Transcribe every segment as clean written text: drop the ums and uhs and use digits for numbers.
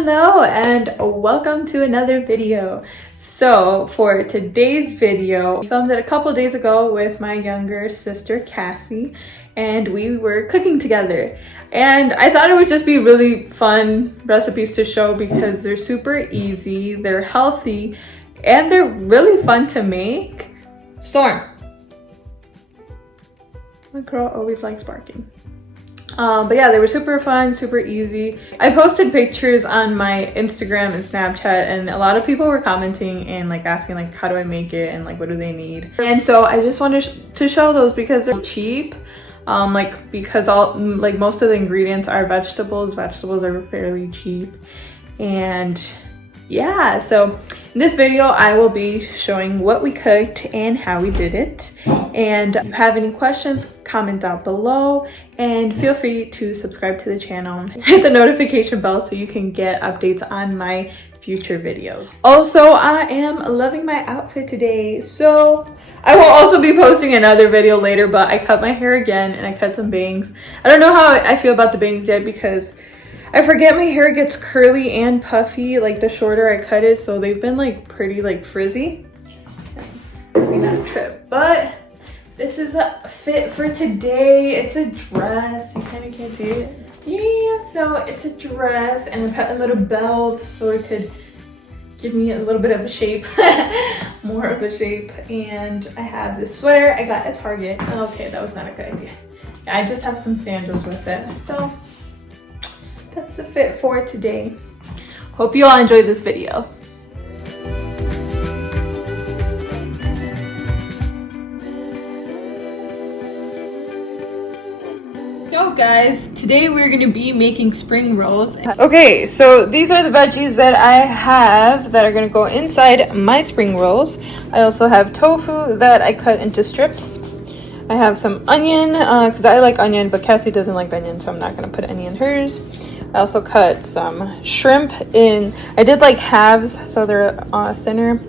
Hello and welcome to another video. So for today's video, I filmed it a couple days ago with my younger sister Kazzy, and we were cooking together. And I thought it would just be really fun recipes to show because they're super easy, they're healthy, and they're really fun to make. Storm. My girl always likes barking. But yeah, they were super fun, super easy. I posted pictures on my Instagram and Snapchat, and a lot of people were commenting and like asking like, how do I make it and like what do they need? And so I just wanted to show those because they're cheap. Because most of the ingredients are vegetables. Vegetables are fairly cheap. And yeah, so in this video I will be showing what we cooked and how we did it. And if you have any questions, comment down below, and feel free to subscribe to the channel, hit the notification bell so you can get updates on my future videos. Also, I am loving my outfit today, so I will also be posting another video later, but I cut my hair again and I cut some bangs. I don't know how I feel about the bangs yet because I forget my hair gets curly and puffy like the shorter I cut it, so they've been like pretty like frizzy. Maybe not a trip, but this is a fit for today. It's a dress. You kind of can't see it. Yeah, so it's a dress and I put a little belt so it could give me a little bit of a shape, more of a shape. And I have this sweater I got at Target. Okay, that was not a good idea. I just have some sandals with it. So that's the fit for today. Hope you all enjoyed this video. So guys, today we're going to be making spring rolls. Okay, so these are the veggies that I have that are going to go inside my spring rolls. I also have tofu that I cut into strips. I have some onion because I like onion, but Kazzy doesn't like onion, so I'm not going to put any in hers. I also cut some shrimp in, I did like halves so they're thinner.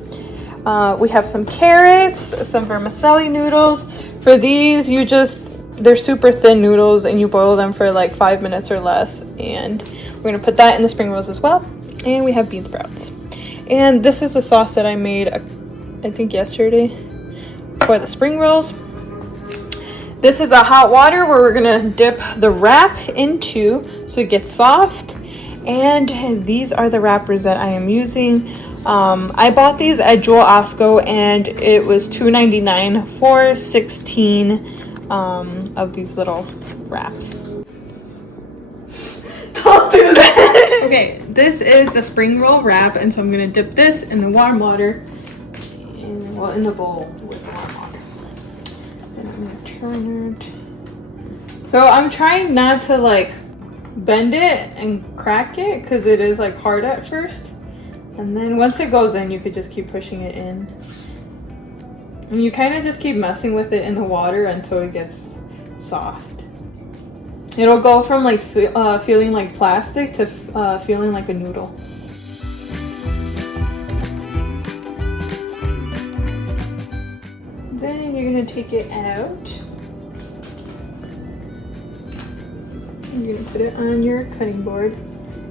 We have some carrots, some vermicelli noodles. For these, they're super thin noodles and you boil them for like 5 minutes or less. And we're gonna put that in the spring rolls as well. And we have bean sprouts. And this is a sauce that I made, I think yesterday, for the spring rolls. This is a hot water where we're gonna dip the wrap into so it gets soft. And these are the wrappers that I am using. I bought these at Jewel Osco and it was $2.99 for 16 of these little wraps. Don't do that! Okay, this is the spring roll wrap, and so I'm gonna dip this in the warm water, in the bowl with the warm water. And I'm gonna turn it. So I'm trying not to like bend it and crack it because it is like hard at first. And then once it goes in, you could just keep pushing it in. And you kind of just keep messing with it in the water until it gets soft. It'll go from like feeling like plastic to feeling like a noodle. Then you're gonna take it out. You're gonna put it on your cutting board.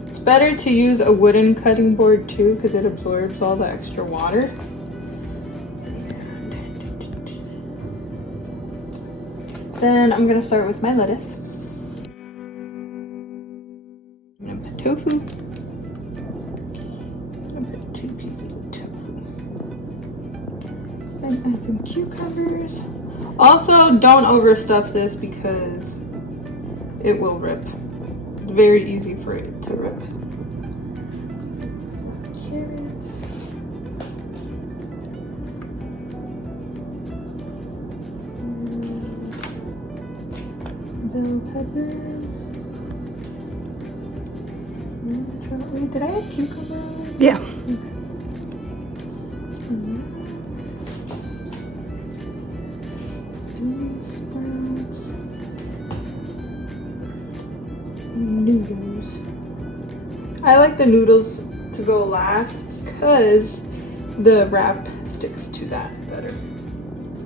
It's better to use a wooden cutting board too because it absorbs all the extra water. Then I'm gonna start with my lettuce. I'm gonna put tofu. I'm gonna put 2 pieces of tofu. Then add some cucumbers. Also, don't overstuff this because it will rip. It's very easy for it to rip. Some carrots. Bell pepper. Wait, did I add cucumber? Yeah. Bean sprouts. Noodles. I like the noodles to go last because the wrap sticks to that better.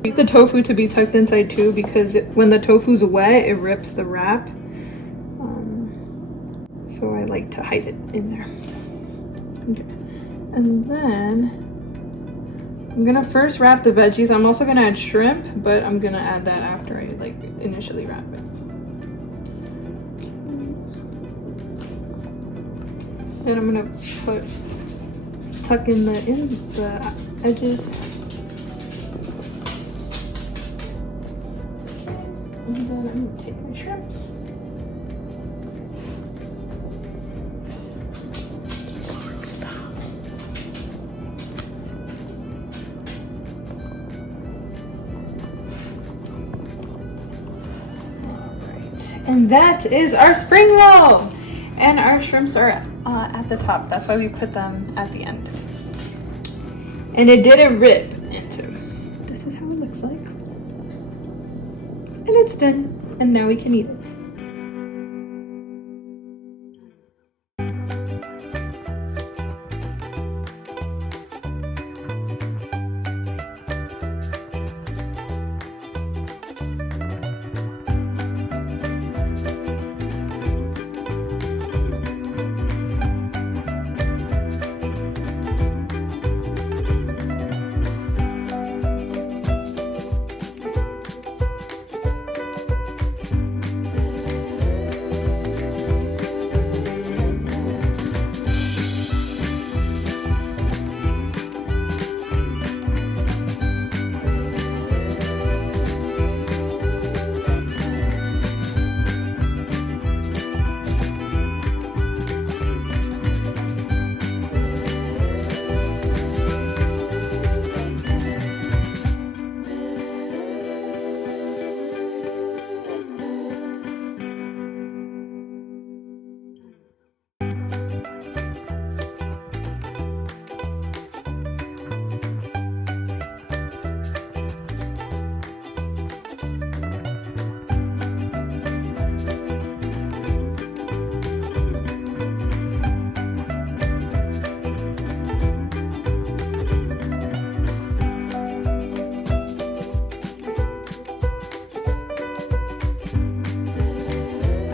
I like the tofu to be tucked inside too because when the tofu's wet, it rips the wrap. So I like to hide it in there. Okay. And then I'm gonna first wrap the veggies. I'm also gonna add shrimp, but I'm gonna add that after I like initially wrap it. Then I'm gonna tuck in the edges. And then I'm gonna take my shrimps. And that is our spring roll. And our shrimps are at the top. That's why we put them at the end. And it didn't rip. And so this is how it looks like. And it's done. And now we can eat it.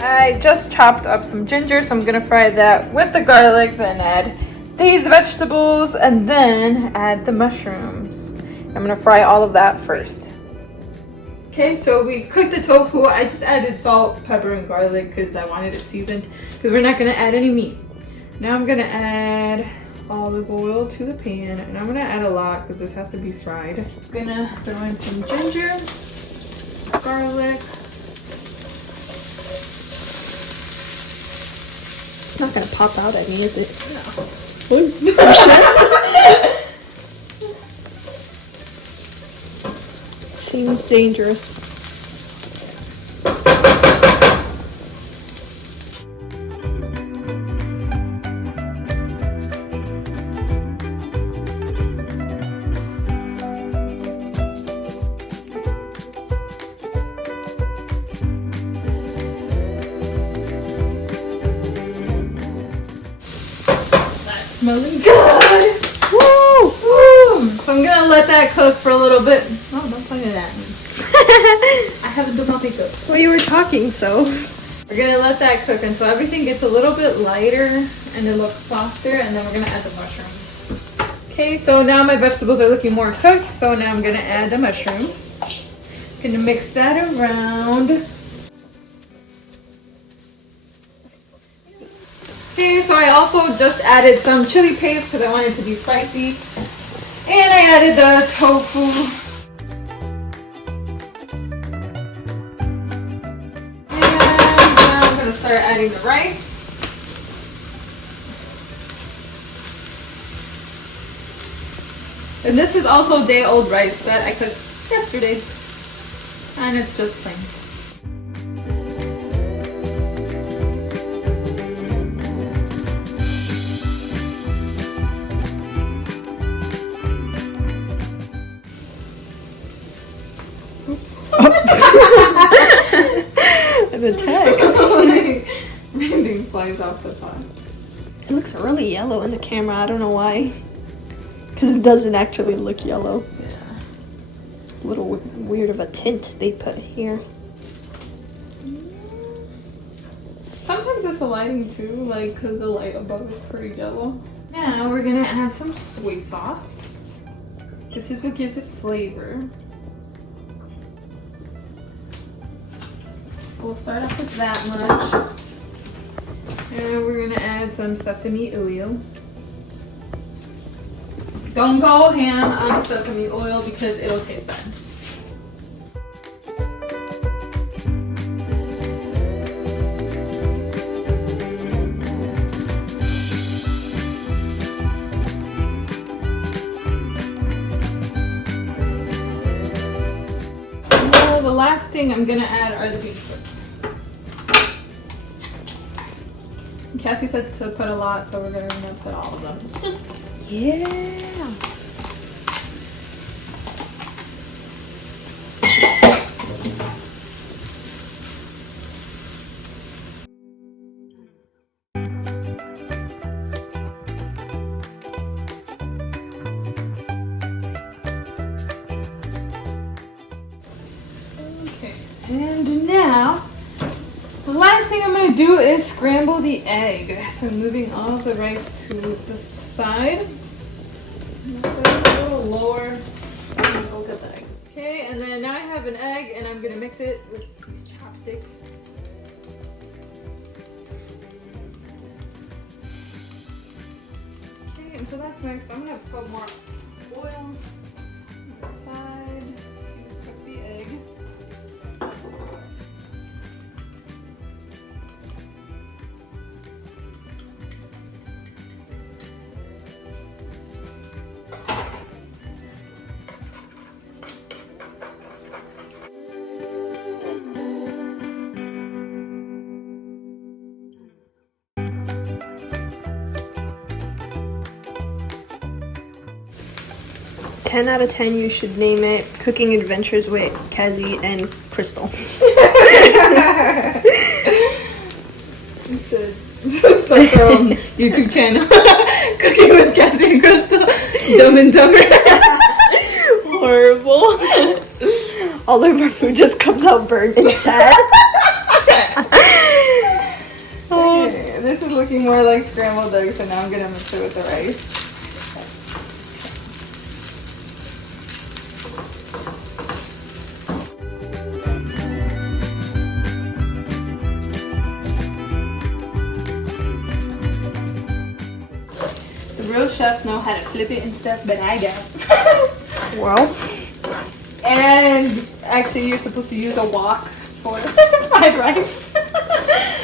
I just chopped up some ginger, so I'm gonna fry that with the garlic, then add these vegetables, and then add the mushrooms. I'm gonna fry all of that first. Okay, so we cooked the tofu. I just added salt, pepper, and garlic because I wanted it seasoned, because we're not gonna add any meat. Now I'm gonna add olive oil to the pan, and I'm gonna add a lot because this has to be fried. I'm gonna throw in some ginger, garlic. It's not gonna pop out at me, is it? No. Seems dangerous. Smelling good! Woo! Woo! So I'm gonna let that cook for a little bit. Oh, don't point it at me. I haven't done my makeup. Well, you were talking, so. We're gonna let that cook until everything gets a little bit lighter and it looks softer, and then we're gonna add the mushrooms. Okay, so now my vegetables are looking more cooked, so now I'm gonna add the mushrooms. Gonna mix that around. Okay, so I also just added some chili paste because I want it to be spicy. And I added the tofu. And now I'm going to start adding the rice. And this is also day-old rice that I cooked yesterday. And it's just plain. The tag. Everything flies off the pot. It looks really yellow in the camera. I don't know why. Because it doesn't actually look yellow. Yeah. A little weird of a tint they put here. Sometimes it's the lighting too, like because the light above is pretty yellow. Now we're gonna add some soy sauce. This is what gives it flavor. So we'll start off with that much. And we're gonna add some sesame oil. Don't go ham on the sesame oil because it'll taste bad. Well, the last thing I'm gonna add are the beef sticks. Cassie said to put a lot, so we're gonna put all of them. Yeah. Okay, and now the last thing I'm going to do is scramble the egg. So I'm moving all of the rice to the side. A little lower. Look at the egg. Okay, and then now I have an egg and I'm going to mix it with these chopsticks. Okay, and so that's mixed. I'm going to put more oil on the side to cook the egg. Ten out of 10, you should name it Cooking Adventures with Kazzy and Crystal. You should start your own YouTube channel. Cooking with Kazzy and Crystal. Dumb and Dumber. Horrible. All of our food just comes out burnt and sad. Okay, this is looking more like scrambled eggs, so now I'm gonna mix it with the rice. Real chefs know how to flip it and stuff, but I don't. Well. And actually, you're supposed to use a wok for fried rice.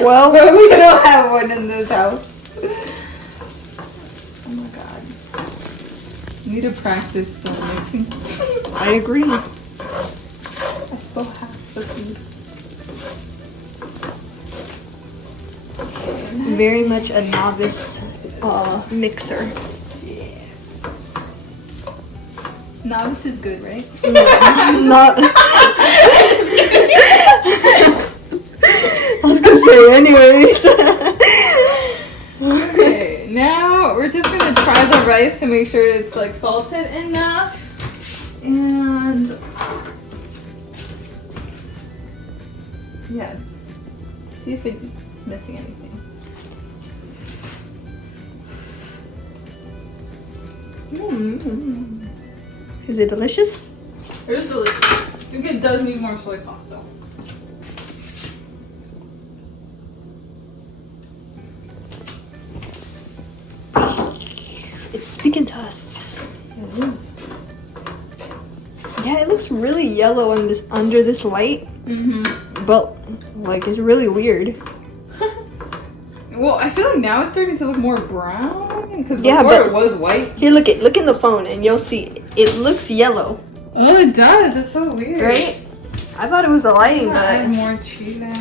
Well. But we don't have one in this house. Oh my god. Need to practice mixing. I agree. I spill half the food. Very much a novice mixer. Yes. Novice is good, right? Not. I was gonna say, anyways. Okay, now we're just gonna try the rice to make sure it's like salted enough. And yeah, see if it's missing anything. Mm. Is it delicious? It is delicious. I think it does need more soy sauce though. It's speaking to us. It is. Yeah, it looks really yellow on this under this light, but like it's really weird. Well, I feel like now it's starting to look more brown because Yeah, before but- it was white. Here, look in the phone, and you'll see it looks yellow, Oh, it does. It's so weird. right? I thought it was the lighting, I'm gonna add but more cheese there.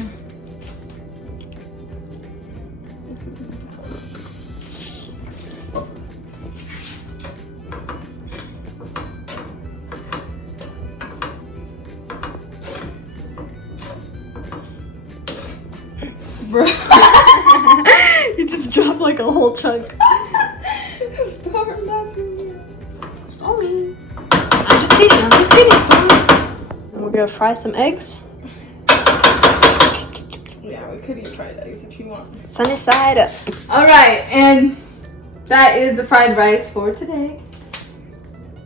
Bro. you just dropped like a whole chunk. Stop, that's me. Stormy. I'm just kidding, Stormy. And we're gonna fry some eggs. Yeah, we could eat fried eggs if you want. Sunny side up. All right, and that is the fried rice for today.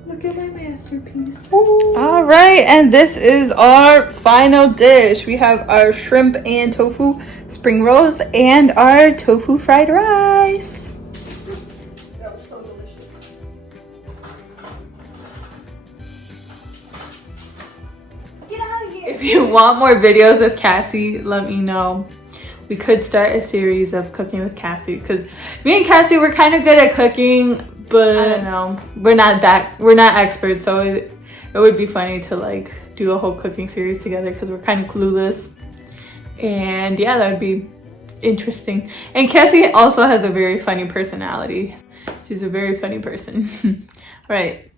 Look at my masterpiece. All right, and this is our final dish. We have our shrimp and tofu spring rolls and our tofu fried rice. That was so delicious. Get out of here. If you want more videos with Cassie, let me know. We could start a series of cooking with Cassie because me and Cassie, we're kind of good at cooking, but I don't know, we're not experts, so it would be funny to like do a whole cooking series together because we're kind of clueless. And yeah, that would be interesting. And Cassie also has a very funny personality. She's a very funny person. All right.